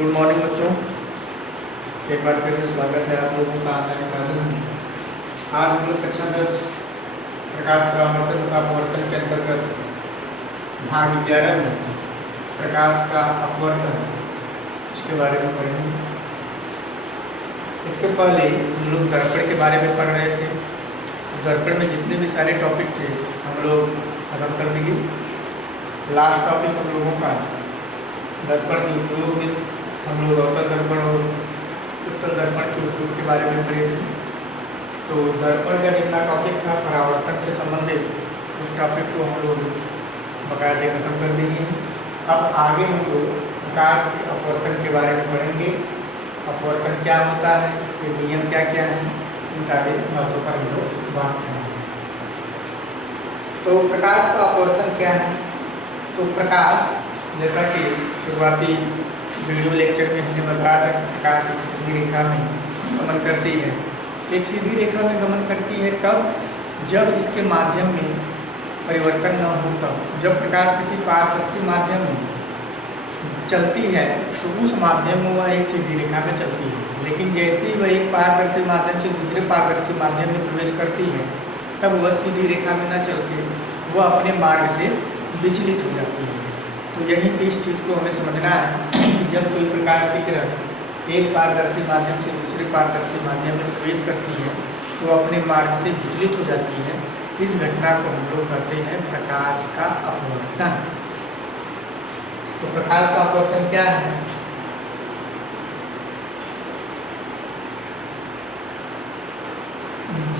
Good morning बच्चों, एक बार फिर से स्वागत है आप लोगों का ऑनलाइन क्लासेस में। आज हम लोग कक्षा 10 प्रकाश परावर्तन तथा अपवर्तन के अंतर्गत भाग 11 में प्रकाश का अपवर्तन इसके बारे में पढ़ेंगे। इसके पहले हम लोग दर्पण के बारे में पढ़ रहे थे। दर्पण में जितने भी सारे टॉपिक थे हम लोग खत्म कर दिए। लास्ट टॉपिक हम लोगों का दर्पण के उपयोग में हम लोग अवतल दर्पण और उत्तल दर्पण के उपयोग के बारे में पढ़े थे। तो दर्पण का जितना टॉपिक था परावर्तन से संबंधित, उस टॉपिक को हम लोग बाकायदे खत्म कर दिए हैं। अब आगे हम लोग प्रकाश के अपवर्तन के बारे में पढ़ेंगे। अपवर्तन क्या होता है, इसके नियम क्या क्या हैं, इन सारे बातों पर हम लोग बात करेंगे। तो प्रकाश का अपवर्तन क्या है? तो प्रकाश, जैसा कि शुरुआती वीडियो लेक्चर में हमने बताया था, प्रकाश एक सीधी रेखा में गमन करती है। एक सीधी रेखा में गमन करती है कब? जब इसके माध्यम में परिवर्तन न हो तब। जब प्रकाश किसी पारदर्शी माध्यम में चलती है तो उस माध्यम में वह एक सीधी रेखा में चलती है, लेकिन जैसे ही वह एक पारदर्शी माध्यम से दूसरे पारदर्शी माध्यम में प्रवेश करती है तब वह सीधी रेखा में न चल के वह अपने मार्ग से विचलित हो जाती है। तो यहीं पे इस चीज़ को हमें समझना है कि जब कोई प्रकाश की किरण एक पारदर्शी माध्यम से दूसरे पारदर्शी माध्यम में प्रवेश करती है तो अपने मार्ग से विचलित हो जाती है। इस घटना को हम लोग कहते हैं प्रकाश का अपवर्तन। तो प्रकाश का अपवर्तन क्या है?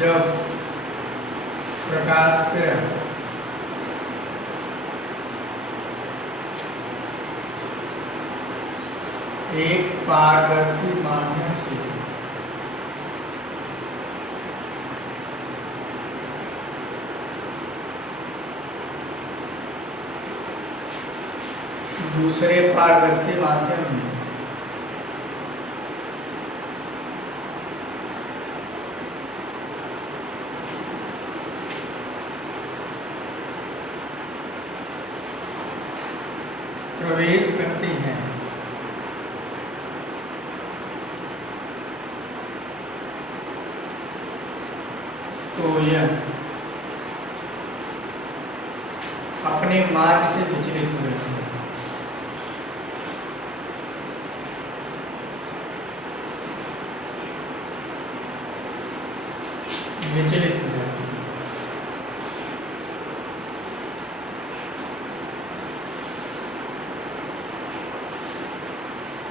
जब प्रकाश किरण एक पारदर्शी माध्यम से दूसरे पारदर्शी माध्यम में प्रवेश करती हैं तो यह अपने मार्ग से विचलित हो जाती है। विचलित हो जाती है।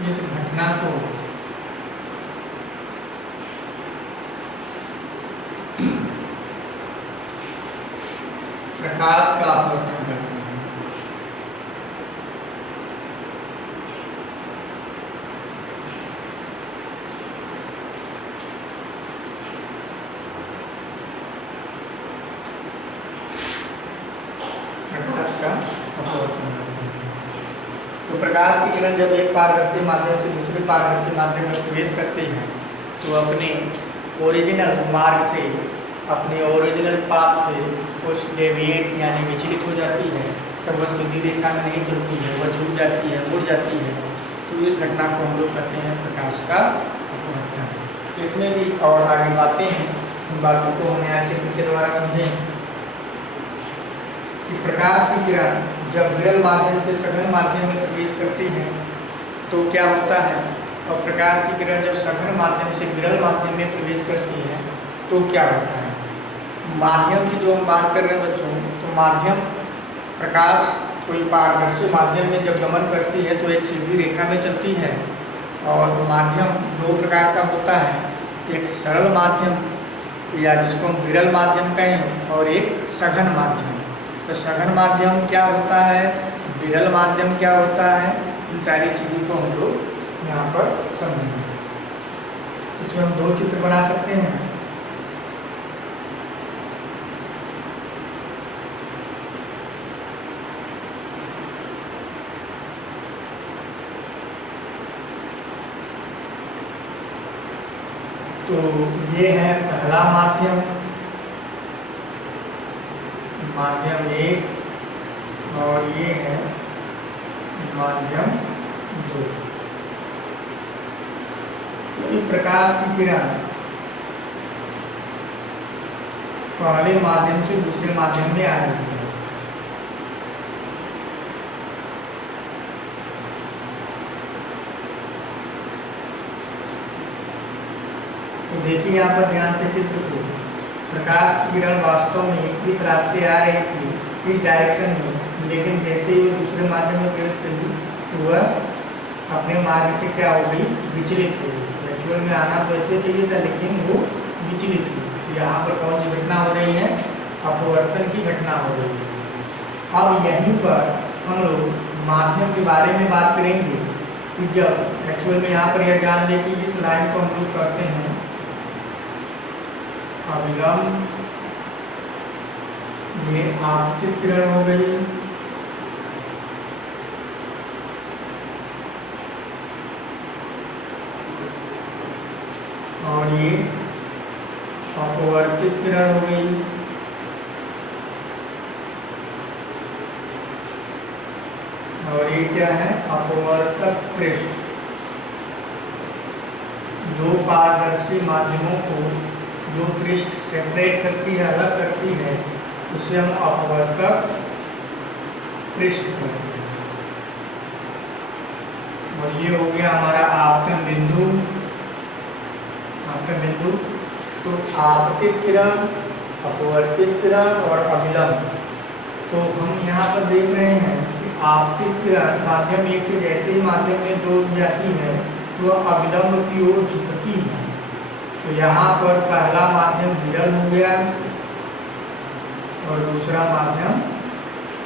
इस घटना को प्रकाश का अपवर्तन करते हैं। प्रकाश का अपवर्तन करते हैं। तो प्रकाश की किरण जब एक पारदर्शी माध्यम से दूसरे पारदर्शी माध्यम में प्रवेश करती है तो अपने ओरिजिनल मार्ग से, अपने ओरिजिनल पाथ से कुछ डेविएट यानी विचलित हो जाती है। तब वह सीधी रेखा में नहीं चलती है, वह झूठ जाती है, मुड़ जाती है। तो इस घटना को हम लोग कहते हैं प्रकाश का अपवर्तन। इसमें भी और आगे बातें हैं, उन बातों को हमें ऐसे चित्र के द्वारा समझें कि प्रकाश की किरण जब विरल माध्यम से सघन माध्यम में प्रवेश करती है तो क्या होता है, और प्रकाश की किरण जब सघन माध्यम से विरल माध्यम में प्रवेश करती है तो क्या होता है। माध्यम की जो हम बात कर रहे हैं बच्चों, तो माध्यम, प्रकाश कोई पारदर्शी माध्यम में जब गमन करती है तो एक सीधी रेखा में चलती है। और माध्यम दो प्रकार का होता है, एक सरल माध्यम या जिसको हम विरल माध्यम कहें, और एक सघन माध्यम। तो सघन माध्यम क्या होता है, विरल माध्यम क्या होता है, इन सारी चीज़ों को हम लोग यहाँ पर समझेंगे। इसमें हम दो चित्र बना सकते हैं। तो ये है पहला माध्यम, माध्यम एक, और ये है माध्यम दो। कि प्रकाश की किरण पहले माध्यम से दूसरे माध्यम में आ रही है। तो देखिए यहाँ पर ध्यान से चित्र को, प्रकाश की किरण वास्तव में इस रास्ते आ रही थी, इस डायरेक्शन में, लेकिन जैसे ही वो दूसरे माध्यम में प्रवेश करी तो वह अपने मार्ग से क्या हो गई, विचलित हो गई। एक्चुअल में आना तो ऐसे चाहिए था, लेकिन वो विचलित हुई। तो यहाँ पर कौन सी घटना हो रही है, अपवर्तन की घटना हो रही है। अब यहीं पर हम लोग माध्यम के बारे में बात करेंगे कि जब एक्चुअल में यहाँ पर यह जान ले कि इस लाइन को हम लोग करते हैं अविलंब, ये आपतित किरण हो गई, और ये अपवर्तित किरण हो गई, और ये क्या है, अपवर्तक पृष्ठ। दो पारदर्शी माध्यमों को जो पृष्ठ सेपरेट करती है, अलग करती है, उसे हम अपवर्तक पृष्ठ कहते हैं। और ये हो गया हमारा आपतन बिंदु। आपतन बिंदु तो आपतित किरण, अपवर्तित किरण और अविलंब। तो हम यहाँ पर देख रहे हैं कि आपतित किरण माध्यम एक से जैसे ही माध्यम में दो जाती है तो वह अविलंब की ओर झुकती है। तो यहाँ पर पहला माध्यम विरल हो गया और दूसरा माध्यम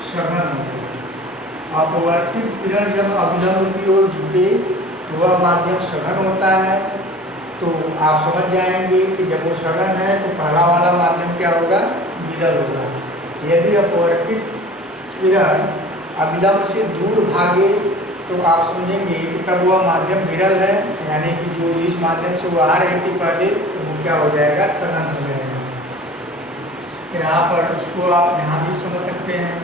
सघन हो गया। अपवर्तित किरण जब अविलंब की ओर झुके तो वह माध्यम सघन होता है। तो आप समझ जाएंगे कि जब वो सघन है तो पहला वाला माध्यम क्या होगा, विरल होगा। यदि अपवर्तित किरण अविलंब से दूर भागे तो आप समझेंगे कि तब वह माध्यम विरल है, यानी कि जो जिस माध्यम से वो आ रही थी पहले, तो वो क्या हो जाएगा, सघन हो जाएगा। यहाँ पर उसको आप यहाँ भी समझ सकते हैं।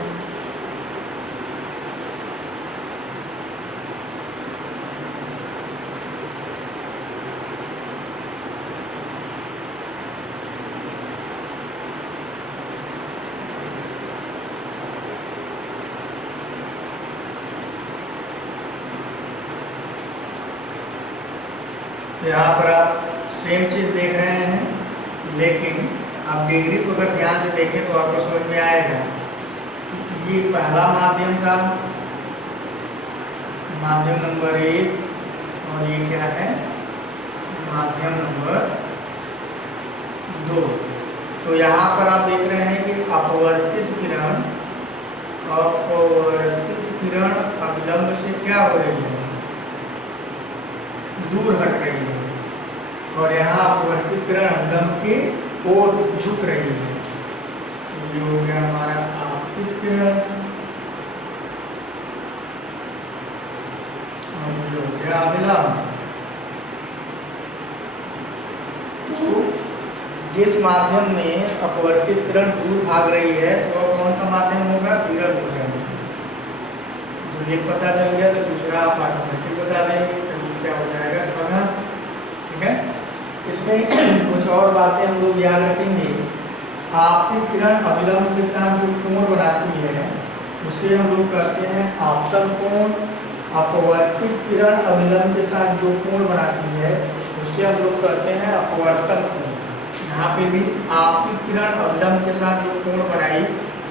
तो यहाँ पर आप सेम चीज़ देख रहे हैं, लेकिन आप डिग्री को अगर ध्यान से देखें तो आपको समझ में आएगा। ये पहला माध्यम था, माध्यम नंबर 1, और ये क्या है, माध्यम नंबर 2। तो यहाँ पर आप देख रहे हैं कि अपवर्तित किरण अविलंब से क्या हो रही है, दूर हट रही है, और यहाँ अपवर्तित किरण अविलंब के ओर झुक रही है। तो ये हो गया हमारा आपतित किरण, और ये हो गया अविलंब। तो जिस माध्यम में अपवर्तित किरण दूर भाग रही है तो वह कौन सा माध्यम होगा, विरल हो जाएगा। तो ये पता चल गया तो दूसरा आप ऑटोमेटिक बता देंगे, तो ये क्या हो जाएगा, सघन। ठीक है, इसमें कुछ और बातें हम लोग याद रखेंगे। आपतित किरण अविलंब के साथ जो कोण बनाती है उसे हम लोग कहते हैं आपतन कोण। अपवर्तित किरण अविलंब के साथ जो कोण बनाती है उसे हम लोग कहते हैं अपवर्तन कोण। यहाँ पे भी आपतित किरण अविलंब के साथ जो कोण बनाई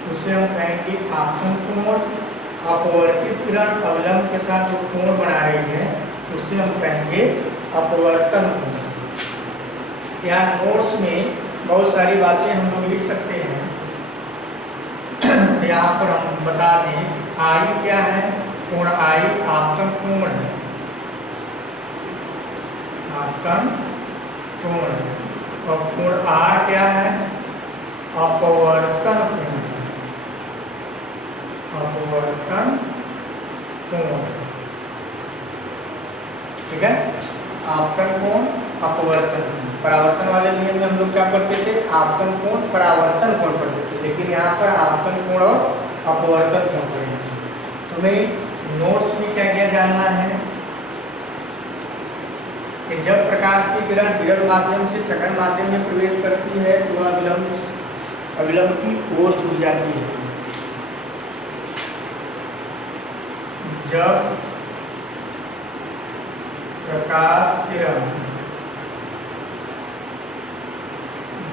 उसे हम कहेंगे आपतन कोण। अपवर्तित किरण अविलंब के साथ जो कोण बना रही है उसे हम कहेंगे अपवर्तन कोण। यहाँ नोट्स में बहुत सारी बातें हम लोग लिख सकते हैं। यहाँ पर हम बता दें आई क्या है, कोण आई आपतन कोण है, आपतन कोण है। और कोण आर क्या है, अपवर्तन कोण है, अपवर्तन कोण। ठीक है, आपतन कोण, अपवर्तन कोण। परावर्तन वाले नियम में हम लोग क्या करते थे, आपतन कोण परावर्तन कोण पढ़ते थे, लेकिन यहाँ पर आपतन कोण और अपवर्तन कोण पढ़ेंगे। तुम्हें नोट्स में क्या क्या जानना है, कि जब प्रकाश की किरण विरल माध्यम से सघन माध्यम में प्रवेश करती है तो वह अविलंब की ओर झुक जाती है। जब प्रकाश किरण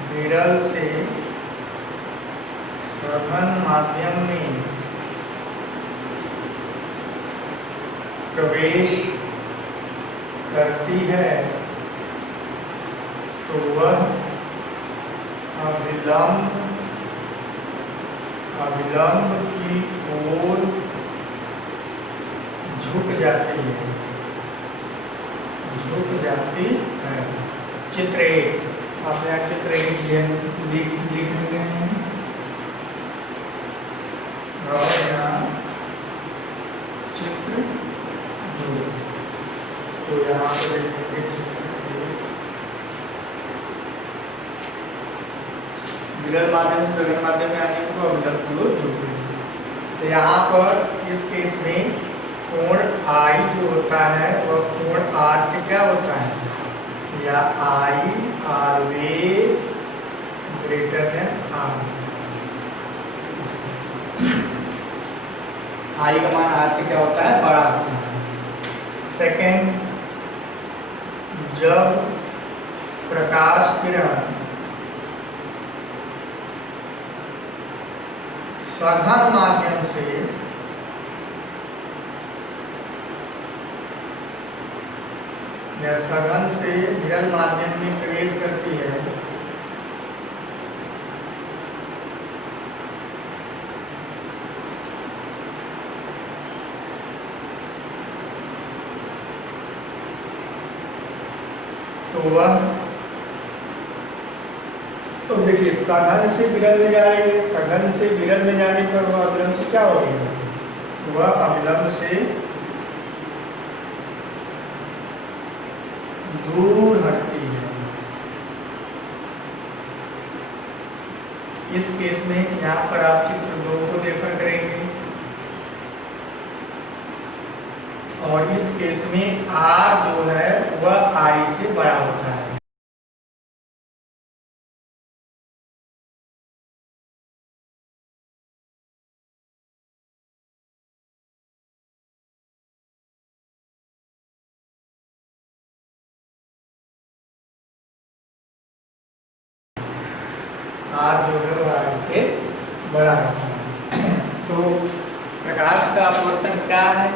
विरल से सघन माध्यम में प्रवेश करती है तो वह अविलंब की ओर झुक जाती है। चित्र 1, आप यहाँ चित्र 1 देख रहे हैं और यहाँ चित्र 2। तो यहाँ पर देखेंगे चित्र 1, विरल माध्यम से सघन माध्यम में आने पर अविलंब की ओर झुक गई। तो यहाँ पर इस केस में कोण I जो होता है वह कोण R से क्या होता है, या I always greater than R। I का मान R से क्या होता है, बड़ा होता है। सेकेंड, जब प्रकाश किरण सघन माध्यम से या सघन से विरल माध्यम में प्रवेश करती है तो वह, तो देखिए सघन से विरल में जा रही है, सघन से विरल में जाने पर वह अविलंब से क्या हो रही है, वह अविलंब से दूर हटती है। इस केस में यहाँ पर आप चित्र 2 को रेफर करेंगे और इस केस में R जो है वह I से बड़ा होता है। R जो है वह I से बड़ा होता है। तो प्रकाश का अपवर्तन क्या है,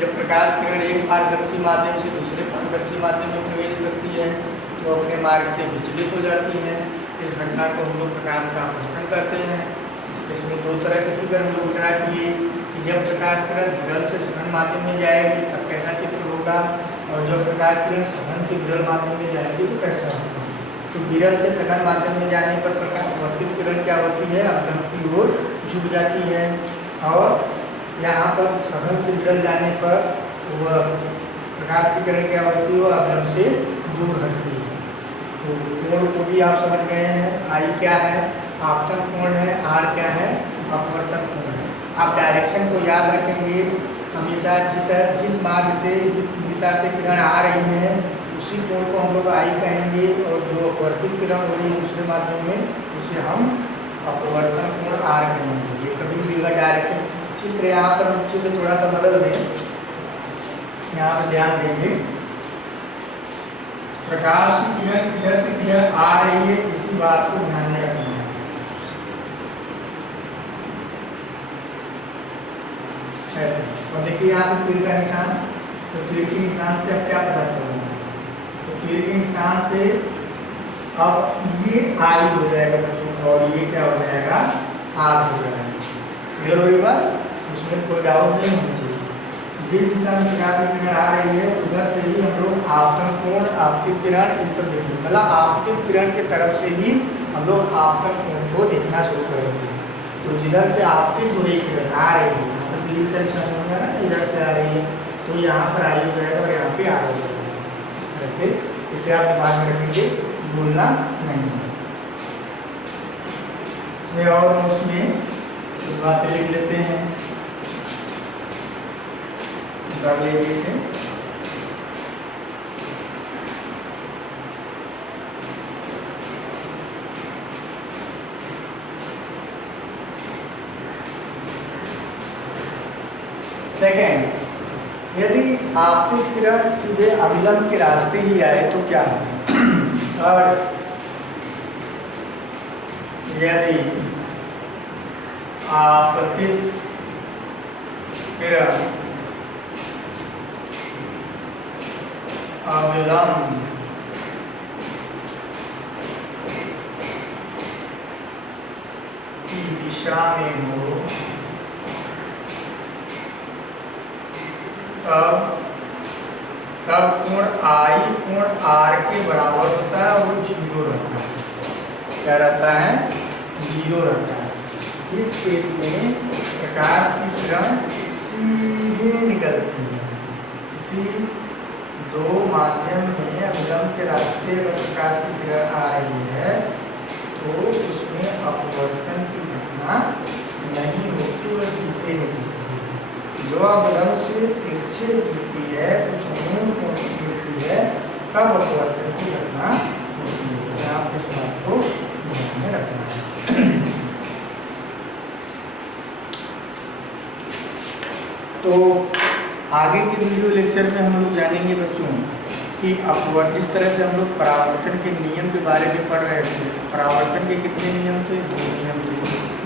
जब प्रकाश किरण एक पारदर्शी माध्यम से दूसरे पारदर्शी माध्यम में प्रवेश करती है तो अपने मार्ग से विचलित हो जाती है। इस घटना को हम लोग प्रकाश का अपवर्तन कहते हैं। इसमें 2 तरह के फिगर हम लोग ड्रा किए कि जब प्रकाश किरण विरल से सघन माध्यम में जाएगी तब कैसा चित्र होगा, और जब प्रकाश किरण सघन से विरल माध्यम में जाएगी तो कैसा होगा। तो विरल से सघन माध्यम में जाने पर प्रकाशवर्तित किरण क्या होती है, अविलंब की ओर झुक जाती है, और यहाँ पर सघन से विरल जाने पर वह प्रकाश की किरण क्या होती है, वो अविलंब से दूर हटती है। तो कोण को भी आप समझ गए हैं, I क्या है, आपतन कोण है, R क्या है, अपवर्तन कोण है। आप डायरेक्शन को याद रखेंगे हमेशा, जिस मार्ग से जिस दिशा से किरण आ रही है उसी कोण को हम लोग I कहेंगे, और जो अपवर्तित किरण हो रही है दूसरे माध्यम में उसे हम अपवर्तन कोण R कहेंगे। ये कभी भी अगर डायरेक्शन चित्र, यहाँ पर हम चित्र थोड़ा सा बदल दें, यहाँ पर ध्यान देंगे प्रकाश की किरण इधर से किरण आ रही है, इसी बात को ध्यान में रखना है। और देखिए यहाँ पर तीर का निशान, तो तीर के निशान से अब क्या पता चल रहा है, तो तीर के निशान से अब ये I हो जाएगा बच्चों, और ये क्या हो जाएगा, R हो जाएगा। क्लियर हो रही बात, इसमें कोई डाउट नहीं होनी चाहिए। जिस दिशा में प्रकाश की किरण आ रही है उधर से ही हम लोग आपतन कोण, आपतित किरण ये सब देखेंगे। मतलब आपतित किरण की तरफ से ही हम लोग आपतन कोण को देखना शुरू करेंगे। तो जिधर से आपतित हो रही किरण आ रही है, मतलब तीर का निशान समझ आ रहा है, इधर से आ रही है तो यहाँ पर I हो जाएगा और यहाँ पे R हो जाएगा। इस तरह से इसे आप दिमाग में रखेंगे, भूलना नहीं है। इसमें और उसमें कुछ बातें लिख लेते हैं, कर लीजिए इसे। आपतित किरण सीधे अभिलंब के रास्ते ही आए तो क्या है? और यदि आपतित किरण अविलंब की दिशा में हो तब कोण आई कोण आर के बराबर होता है, वो जीरो रहता है। क्या रहता है? जीरो रहता है। इस केस में प्रकाश की किरण सीधे निकलती है। इसी दो माध्यम में अभिलंब के रास्ते अगर प्रकाश की किरण आ रही है तो उसमें अपवर्तन की घटना नहीं होती, वह सीधे निकलती है। जो अभिलंब से तिरछे गिरती है, कुछ मूल कोण से गिरती है, तब अपवर्तन की घटना होती है। आप इस बात को ध्यान में रखना है। तो आगे के वीडियो लेक्चर में हम लोग जानेंगे बच्चों कि अपवर्तन, जिस तरह से हम लोग परावर्तन के नियम के बारे में पढ़ रहे थे, परावर्तन के कितने नियम थे? 2 नियम थे।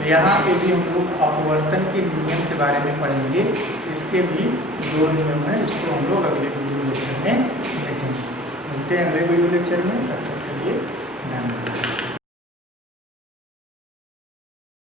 यहाँ पे भी हम लोग अपवर्तन के नियम के बारे में पढ़ेंगे। इसके भी 2 नियम हैं, इसको हम लोग अगले वीडियो लेक्चर में देखेंगे। मिलते हैं अगले वीडियो लेक्चर में। तब तक